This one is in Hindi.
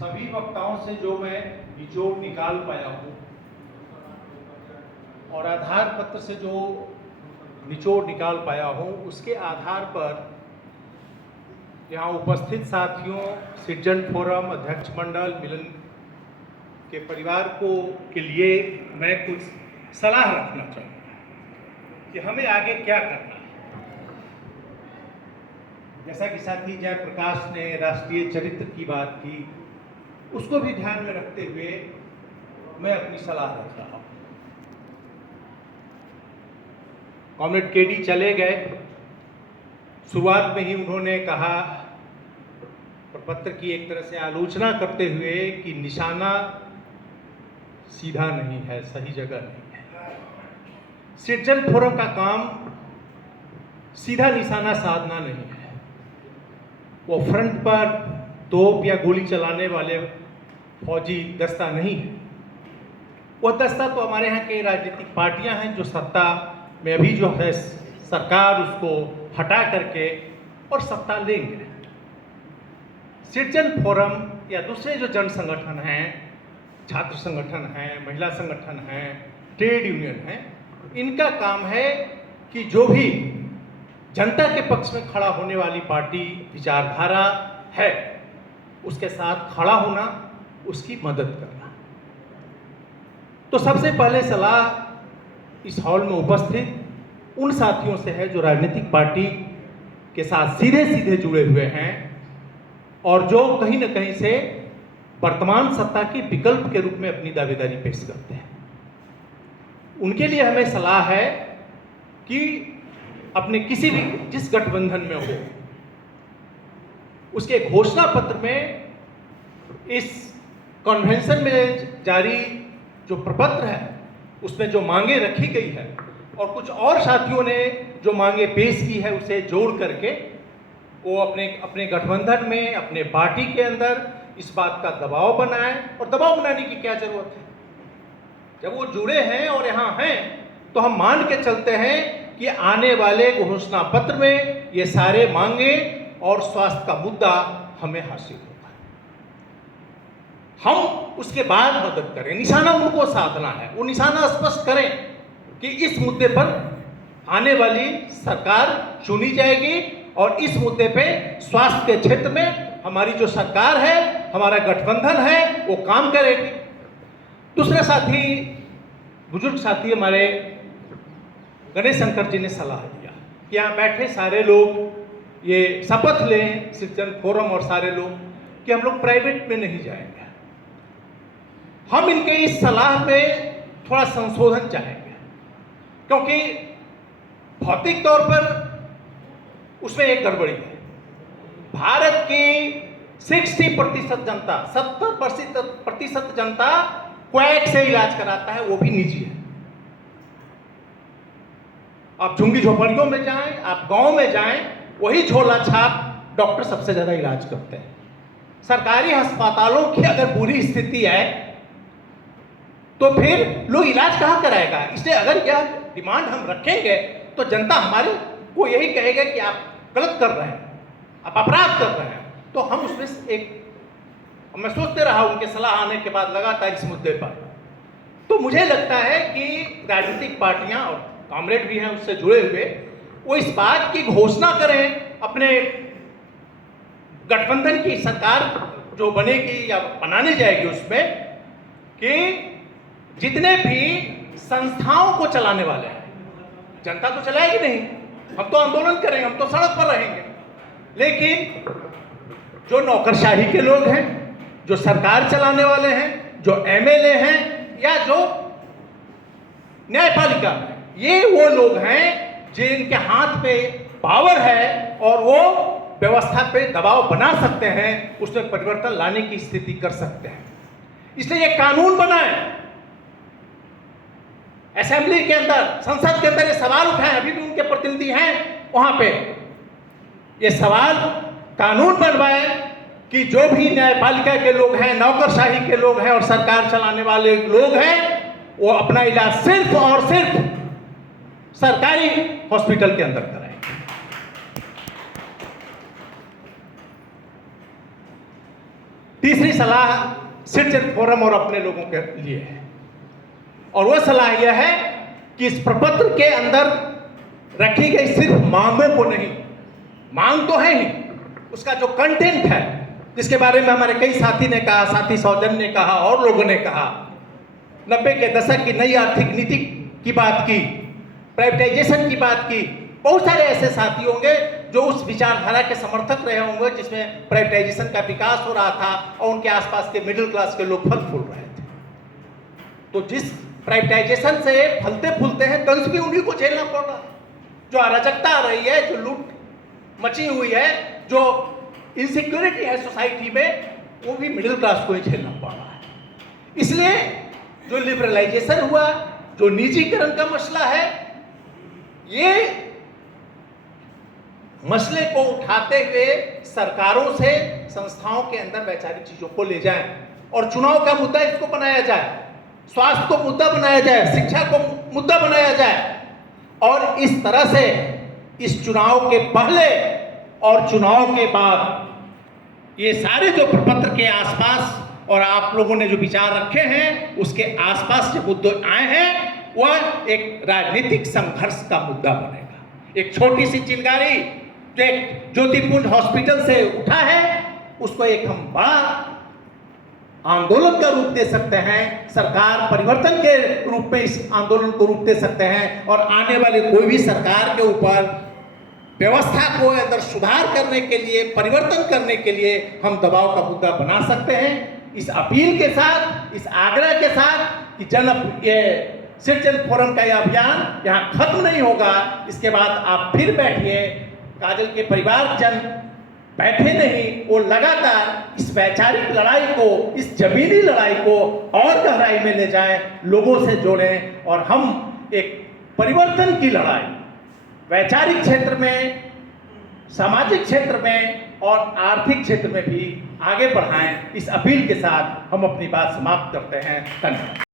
सभी वक्ताओं से जो मैं निचोड़ निकाल पाया हूँ और आधार पत्र से जो निचोड़ निकाल पाया हूँ, उसके आधार पर यहाँ उपस्थित साथियों, सिटीजन फोरम, अध्यक्ष मंडल, मिलन के परिवार के लिए मैं कुछ सलाह रखना चाहूँगा कि हमें आगे क्या करना है। जैसा कि साथी जयप्रकाश ने राष्ट्रीय चरित्र की बात की, उसको भी ध्यान में रखते हुए मैं अपनी सलाह रख रहा हूँ। कॉमरेड केडी चले गए, शुरुआत में ही उन्होंने कहा, प्रपत्र की एक तरह से आलोचना करते हुए कि निशाना सीधा नहीं है, सही जगह नहीं है। सिटीजन फोरम का काम सीधा निशाना साधना नहीं है। वो फ्रंट पर तोप या गोली चलाने वाले फौजी दस्ता नहीं है। वो दस्ता तो हमारे यहाँ के राजनीतिक पार्टियां हैं जो सत्ता में अभी जो है सरकार उसको हटा करके और सत्ता लेंगे। सिटीजन फोरम या दूसरे जो जन संगठन हैं, छात्र संगठन हैं, महिला संगठन हैं, ट्रेड यूनियन हैं, इनका काम है कि जो भी जनता के पक्ष में खड़ा होने वाली पार्टी विचारधारा है, उसके साथ खड़ा होना, उसकी मदद करना। तो सबसे पहले सलाह इस हॉल में उपस्थित उन साथियों से है जो राजनीतिक पार्टी के साथ सीधे सीधे जुड़े हुए हैं और जो कहीं ना कहीं से वर्तमान सत्ता के विकल्प के रूप में अपनी दावेदारी पेश करते हैं। उनके लिए हमें सलाह है कि अपने किसी भी जिस गठबंधन में हो, उसके घोषणा पत्र में इस कन्वेंशन में जारी जो प्रपत्र है उसमें जो मांगे रखी गई है और कुछ और साथियों ने जो मांगे पेश की है, उसे जोड़ करके वो अपने गठबंधन में, अपने पार्टी के अंदर इस बात का दबाव बनाए। और दबाव बनाने की क्या जरूरत है? जब वो जुड़े हैं और यहाँ हैं तो हम मान के चलते हैं कि आने वाले घोषणा पत्र में ये सारे मांगे और स्वास्थ्य का मुद्दा हमें हासिल होगा। हम उसके बाद मदद करें, निशाना उनको साधना है, वो निशाना स्पष्ट करें कि इस मुद्दे पर आने वाली सरकार चुनी जाएगी और इस मुद्दे पे स्वास्थ्य के क्षेत्र में हमारी जो सरकार है, हमारा गठबंधन है, वो काम करेगी। दूसरे साथी, बुजुर्ग साथी हमारे गणेश शंकर जी ने सलाह दिया कि यहाँ बैठे सारे लोग ये शपथ लें, सिटीजन फोरम और सारे लोग, कि हम लोग प्राइवेट में नहीं जाएंगे। हम इनके इस सलाह में थोड़ा संशोधन चाहेंगे, क्योंकि भौतिक तौर पर उसमें एक गड़बड़ी है। भारत की 60% जनता, 70% जनता क्वैट से इलाज कराता है, वो भी निजी है। आप झुंगी झोपड़ियों में जाएं, आप गांव में जाएं, वही झोला छाप डॉक्टर सबसे ज्यादा इलाज करते हैं। सरकारी अस्पतालों की अगर बुरी स्थिति है तो फिर लोग इलाज कहाँ कराएगा? इसलिए अगर यह डिमांड हम रखेंगे तो जनता हमारे को यही कहेगा कि आप गलत कर रहे हैं, आप अपराध कर रहे हैं। तो हम उसमें मैं सोचते रहा उनके सलाह आने के बाद लगातार इस मुद्दे पर। तो मुझे लगता है कि राजनीतिक पार्टियां और कॉमरेड भी हैं उससे जुड़े हुए, वो इस बात की घोषणा करें अपने गठबंधन की सरकार जो बनेगी या बनाने जाएगी उसमें, कि जितने भी संस्थाओं को चलाने वाले हैं, जनता तो चलाएगी नहीं, हम तो आंदोलन करेंगे, हम तो सड़क पर रहेंगे, लेकिन जो नौकरशाही के लोग हैं, जो सरकार चलाने वाले हैं, जो एमएलए हैं या जो न्यायपालिका में, ये वो लोग हैं जिनके हाथ पे पावर है और वो व्यवस्था पे दबाव बना सकते हैं, उसमें परिवर्तन लाने की स्थिति कर सकते हैं। इसलिए ये कानून बनाए। असेंबली के अंदर, संसद के अंदर ये सवाल उठाएं, अभी भी उनके प्रतिनिधि हैं वहां पे, ये सवाल कानून बनवाए कि जो भी न्यायपालिका के लोग हैं, नौकरशाही के लोग हैं और सरकार चलाने वाले लोग हैं, वो अपना इलाज सिर्फ और सिर्फ सरकारी हॉस्पिटल के अंदर कराएं। तीसरी सलाह सिटीजन फोरम और अपने लोगों के लिए है, और वह सलाह यह है कि इस प्रपत्र के अंदर रखी गई सिर्फ मांगों को नहीं, मांग तो है ही, उसका जो कंटेंट है, जिसके बारे में हमारे कई साथी ने कहा, साथी सौजन ने कहा और लोगों ने कहा, 90 के दशक की नई आर्थिक नीति की बात की, प्राइवेटाइजेशन की बात की। बहुत सारे ऐसे साथी होंगे जो उस विचारधारा के समर्थक रहे होंगे जिसमें प्राइवेटाइजेशन का विकास हो रहा था और उनके आसपास के मिडिल क्लास के लोग फल फूल रहे थे। तो जिस प्राइवेटाइजेशन से फलते फूलते हैं दंश भी उन्हीं को झेलना पड़ रहा है। जो अराजकता आ रही है, जो लूट मची हुई है, जो इनसिक्योरिटी है सोसाइटी में, वो भी मिडिल क्लास को ही झेलना पड़ रहा है। इसलिए जो लिबरलाइजेशन हुआ, जो निजीकरण का मसला है, ये मसले को उठाते हुए सरकारों से संस्थाओं के अंदर वैचारिक चीजों को ले जाएं और चुनाव का मुद्दा इसको बनाया जाए, स्वास्थ्य को मुद्दा बनाया जाए, शिक्षा को मुद्दा बनाया जाए, और इस तरह से इस चुनाव के पहले और चुनाव के बाद ये सारे जो प्रपत्र के आसपास और आप लोगों ने जो विचार रखे हैं उसके आसपास जो मुद्दे आए हैं वह एक राजनीतिक संघर्ष का मुद्दा बनेगा। एक छोटी सी चिंगारी जो एक ज्योतिपुंज हॉस्पिटल से उठा है, उसको एक हम बड़ा आंदोलन का रूप दे सकते हैं, सरकार परिवर्तन के रूप में इस आंदोलन को रूप दे सकते हैं, और आने वाली कोई भी सरकार के ऊपर व्यवस्था को अंदर सुधार करने के लिए, परिवर्तन करने के लिए हम दबाव का मुद्दा बना सकते हैं। इस अपील के साथ, इस आग्रह के साथ कि ये सिटीजन फोरम का यह अभियान यहाँ खत्म नहीं होगा। इसके बाद आप फिर बैठिए, काजल के परिवारजन बैठे नहीं, वो लगातार इस वैचारिक लड़ाई को, इस जमीनी लड़ाई को और गहराई में ले जाएं, लोगों से जोड़ें, और हम एक परिवर्तन की लड़ाई वैचारिक क्षेत्र में, सामाजिक क्षेत्र में और आर्थिक क्षेत्र में भी आगे बढ़ाएं। इस अपील के साथ हम अपनी बात समाप्त करते हैं। धन्यवाद।